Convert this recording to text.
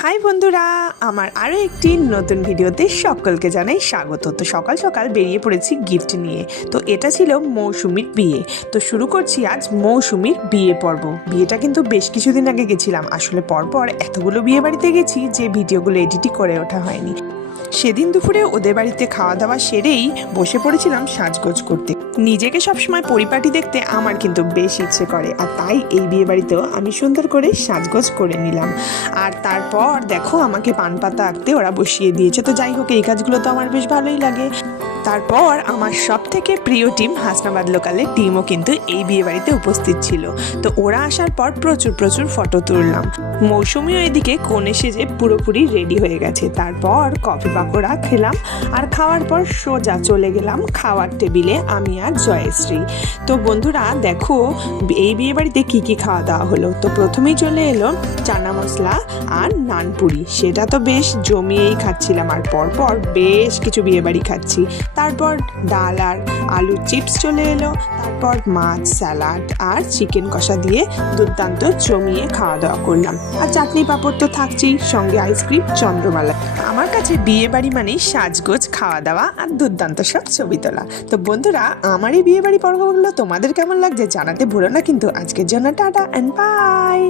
High বন্ধুরা, আমার আরও একটি নতুন ভিডিওতে সকলকে জানাই স্বাগত। তো সকাল সকাল বেরিয়ে পড়েছি গিফট নিয়ে। তো এটা ছিল মৌসুমীর বিয়ে। তো শুরু করছি আজ মৌসুমীর বিয়ে পর্ব। বিয়েটা কিন্তু বেশ কিছুদিন আগে গেছিলাম। আসলে পরপর এতগুলো বিয়ে বাড়িতে গেছি যে ভিডিওগুলো এডিটই করে ওঠা হয়নি। সেদিন দুপুরে ওদের বাড়িতে খাওয়া দাওয়া সেরেই বসে পড়েছিলাম সাজগোজ করতে। নিজেকে সবসময় পরিপাটি দেখতে আমার কিন্তু বেশ ইচ্ছে করে, আর তাই এই বিয়ে বাড়িতেও আমি সুন্দর করে সাজগোজ করে নিলাম। আর তারপর দেখো আমাকে পান পাতা আঁকতে ওরা বসিয়ে দিয়েছে। তো যাই হোক, এই কাজগুলো তো আমার বেশ ভালোই লাগে। তারপর আমার সব থেকে প্রিয় টিম হাসনাবাদ লোকালের টিমও কিন্তু এই বিয়ে বাড়িতে উপস্থিত ছিল। তো ওরা আসার পর প্রচুর ফটো তুললাম। মৌসুমীও এদিকে কোণে সেজে পুরোপুরি রেডি হয়ে গেছে। তারপর কফি পাকোড়া খেলাম, আর খাওয়ার পর সোজা চলে গেলাম খাওয়ার টেবিলে আমি আর জয়শ্রী। তো বন্ধুরা দেখো এই বিয়ে বাড়িতে কী কী খাওয়া দাওয়া হলো। তো প্রথমেই চলে এলো চানা মশলা আর নানপুরি। সেটা তো বেশ জমিয়েই খাচ্ছিলাম, আর পরপর বেশ কিছু বিয়ে বাড়ি খাচ্ছি। তারপর ডাল আর আলুর চিপস চলে এলো। তারপর মাছ, স্যালাড আর চিকেন কষা দিয়ে দুর্দান্ত জমিয়ে খাওয়া দাওয়া করলাম। আর চাটনি পাঁপড় তো থাকছেই, সঙ্গে আইসক্রিম, চন্দ্রমালা। আমার কাছে বিয়ে বাড়ি মানেই সাজগোজ, খাওয়া দাওয়া আর দুর্দান্ত সব ছবি তোলা। তো বন্ধুরা, আমার এই বিয়ে বাড়ি পর্বগুলো তোমাদের কেমন লাগছে জানাতে ভুলো না কিন্তু। আজকের জন্য টাটা অ্যান্ড বাই।